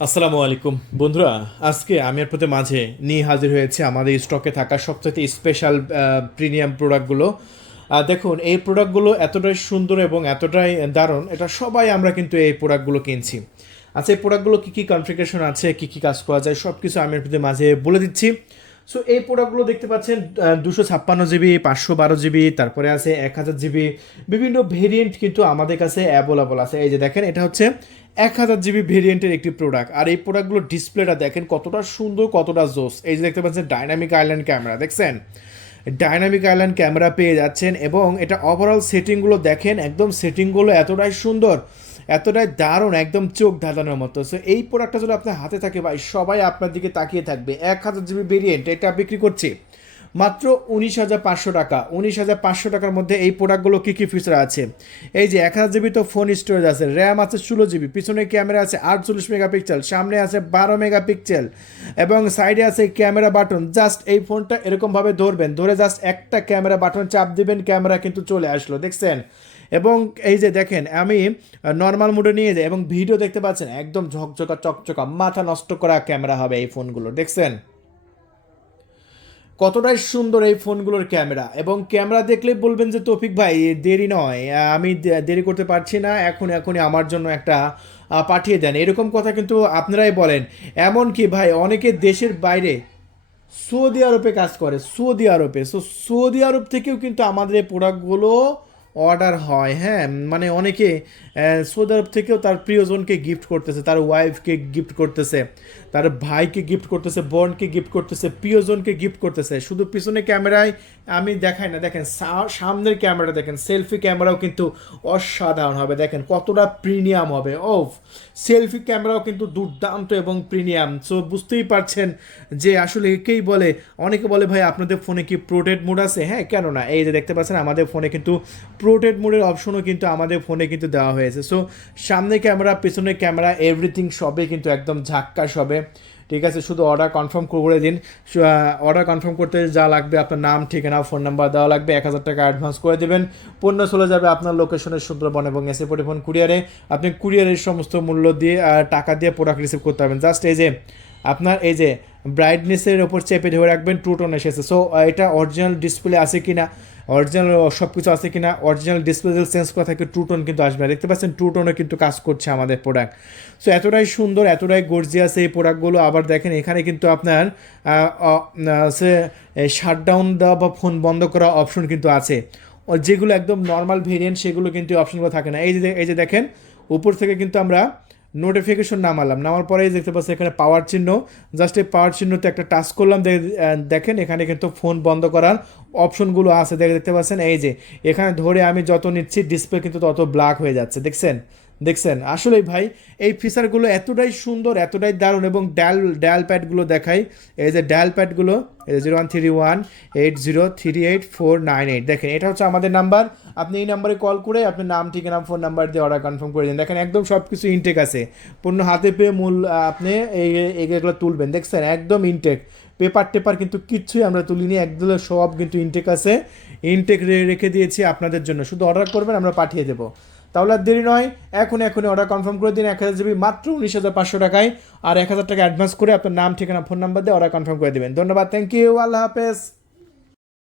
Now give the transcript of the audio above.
আসসালামু আলাইকুম বন্ধুরা। আজকে আমি আপনাদের মাঝে নিয়ে হাজির হয়েছে আমাদের স্টকে থাকা সবচেয়ে স্পেশাল প্রিমিয়াম প্রোডাক্টগুলো। দেখুন, এই প্রোডাক্টগুলো এতটাই সুন্দর এবং এতটাই দারুণ, এটা সবাই আমরা কিন্তু এই প্রোডাক্টগুলো কিনছি। আচ্ছা, এই প্রোডাক্টগুলো কী কী কনফিগারেশন আছে, কী কী কাজ করা যায়, সব কিছু আমি আপনাদের মাঝে বলে দিচ্ছি। সো এই প্রোডাক্টগুলো দেখতে পাচ্ছেন 256 জিবি, 512 জিবি, তারপরে আছে 1000 জিবি। বিভিন্ন ভেরিয়েন্ট কিন্তু আমাদের কাছে অ্যাভেলেবল আছে। এই যে দেখেন, এটা হচ্ছে 1000 জিবি ভেরিয়েন্টের একটি প্রোডাক্ট। আর এই প্রোডাক্টগুলোর ডিসপ্লেটা দেখেন কতটা সুন্দর, কতটা জোস। এই যে দেখতে পাচ্ছেন ডাইনামিক আইল্যান্ড ক্যামেরা, দেখছেন? ডাইনামিক আইল্যান্ড ক্যামেরা পেয়ে যাচ্ছেন এবং এটা ওভারঅল সেটিংগুলো দেখেন, একদম সেটিংগুলো এতটাই সুন্দর, এতটাই দারুণ, একদম চোখ ধাঁধানোর মতো। সো এই প্রোডাক্টটা যদি আপনার হাতে থাকে ভাই, সবাই আপনার দিকে তাকিয়ে থাকবে। 1000 জিবি ভেরিয়েন্ট এটা বিক্রি করছি মাত্র 19,500 টাকা। 19,500 টাকার মধ্যে এই প্রোডাক্টগুলো কী কী ফিচার আছে? এই যে 1000 জিবি তো ফোন স্টোরেজ আছে, র্যাম আছে 16 জিবি, পিছনে ক্যামেরা আছে 48 মেগাপিক্সেল, সামনে আছে 12 মেগাপিক্সেল এবং সাইডে আছে ক্যামেরা বাটন। জাস্ট এই ফোনটা এরকমভাবে ধরবেন, ধরে জাস্ট একটা ক্যামেরা বাটন চাপ দিবেন, ক্যামেরা কিন্তু চলে আসলো, দেখছেন? এবং এই যে দেখেন, আমি নর্মাল মোডে নিয়ে যাই এবং ভিডিও দেখতে পাচ্ছেন একদম ঝকঝকা চকচকা, মাথা নষ্ট করা ক্যামেরা হবে এই ফোনগুলো, দেখছেন কতটাই সুন্দর এই ফোনগুলোর ক্যামেরা। এবং ক্যামেরা দেখলে বলবেন যে তৌফিক ভাই দেরি নয়, আমি দেরি করতে পারছি না, এখনই আমার জন্য একটা পাঠিয়ে দেন, এরকম কথা কিন্তু আপনারাই বলেন। এমন কি ভাই, অনেকে দেশের বাইরে সৌদি আরবে কাজ করে, সৌদি আরবে। সো সৌদি আরব থেকেও কিন্তু আমাদের এই প্রোডাক্টগুলো অর্ডার হয়। হ্যাঁ, মানে অনেকে সৌদি আরব থেকেও তার প্রিয়জনকে গিফট করতেছে, তার ওয়াইফকে গিফট করতেছে, তার ভাইকে গিফট করতেছে, বোনকে গিফট করতেছে, প্রিয়জনকে গিফট করতেছে। শুধু পিছনে ক্যামেরায় আমি দেখাই না, দেখেন সামনের ক্যামেরা দেখেন, সেলফি ক্যামেরাও কিন্তু অসাধারণ হবে, দেখেন কতটা প্রিমিয়াম হবে। ও, সেলফি ক্যামেরাও কিন্তু দুর্দান্ত এবং প্রিমিয়াম। সো বুঝতেই পারছেন যে আসলে একেই বলে, অনেকে বলে ভাই আপনাদের ফোনে কি প্রোটেড মোড আছে? হ্যাঁ, কেন না, এই যে দেখতে পাচ্ছেন আমাদের ফোনে কিন্তু প্রোটেড মোডের অপশনও কিন্তু আমাদের ফোনে কিন্তু দেওয়া হয়েছে। সো সামনে ক্যামেরা, পেছনের ক্যামেরা, এভরিথিং সবই কিন্তু একদম ঝাক্কাস হবে। ঠিক আছে, শুধু অর্ডার কনফার্ম করে দিন। অর্ডার কনফার্ম করতে যা লাগবে, আপনার নাম, ঠিকানা, ফোন নাম্বার দেওয়া লাগবে, 1,000 টাকা অ্যাডভান্স করে দেবেন। পণ্য চলে যাবে আপনার লোকেশনের সুন্দরবন এবং এসে পরিবহন কুরিয়ারে। আপনি কুরিয়ারের সমস্ত মূল্য দিয়ে টাকা দিয়ে প্রোডাক্ট রিসিভ করতে পারবেন। জাস্ট এই যে আপনার এই যে ব্রাইটনেসের ওপর চেপে ধরে রাখবেন, টু টোন এসেছে। সো এটা অরিজিনাল ডিসপ্লে আছে কিনা, অরিজিনাল সব কিছু আছে কিনা, অরিজিনাল ডিসপ্লে চেঞ্জ করা থাকে, টু টোন কিন্তু আসবে না। দেখতে পাচ্ছেন টু টোনে কিন্তু কাজ করছে আমাদের প্রোডাক্ট। সো এতটাই সুন্দর, এতটাই গর্জিয়াস এই প্রোডাক্টগুলো। আবার দেখেন এখানে কিন্তু আপনার সে শাটডাউন দেওয়া বা ফোন বন্ধ করা অপশন কিন্তু আছে। যেগুলো একদম নর্মাল ভেরিয়েন্ট সেগুলো কিন্তু অপশনগুলো থাকে না। এই যে দেখেন, উপর থেকে কিন্তু আমরা নোটিফিকেশন নামার পরেই দেখতে পাচ্ছি এখানে পাওয়ার চিহ্ন। জাস্ট এই পাওয়ার চিহ্নতে একটা টাচ করলাম, দেখেন এখানে কিন্তু ফোন বন্ধ করার অপশনগুলো আছে, দেখতে পাচ্ছেন। এই যে এখানে ধরে আমি যত নিচ্ছি ডিসপ্লে কিন্তু তত ব্ল্যাক হয়ে যাচ্ছে, দেখছেন? দেখছেন আসলেই ভাই এই ফিচারগুলো এতটাই সুন্দর, এতটাই দারুণ। এবং ডায়াল প্যাডগুলো দেখাই, এই যে ডায়াল প্যাডগুলো, এই 013180384988, দেখেন এটা হচ্ছে আমাদের নাম্বার। আপনি এই নাম্বারে কল করে আপনার নাম, ঠিকানা, ফোন নাম্বার দিয়ে অর্ডার কনফার্ম করে দিন। দেখেন একদম সব কিছু ইনটেক আছে, পণ্য হাতে পেয়ে মূল আপনি এইগুলো তুলবেন, দেখছেন একদম ইনটেক। পেপার টেপার কিন্তু কিচ্ছুই আমরা তুলিনি, একদম সব কিন্তু ইনটেক আছে। ইনটেক রেখে দিয়েছি আপনাদের জন্য, শুধু অর্ডার করবেন, আমরা পাঠিয়ে দেবো। তাহলে আর দেরি নয়, এখনই অর্ডার কনফার্ম করে দিন 1000 জিবি মাত্র 19,500 টাকায়। আর 1,000 টাকা অ্যাডভান্স করে আপনার নাম, ঠিকানা, ফোন নাম্বার দিয়ে অর্ডার কনফার্ম করে দেবেন। ধন্যবাদ, থ্যাংক ইউ, আল্লাহ হাফেজ।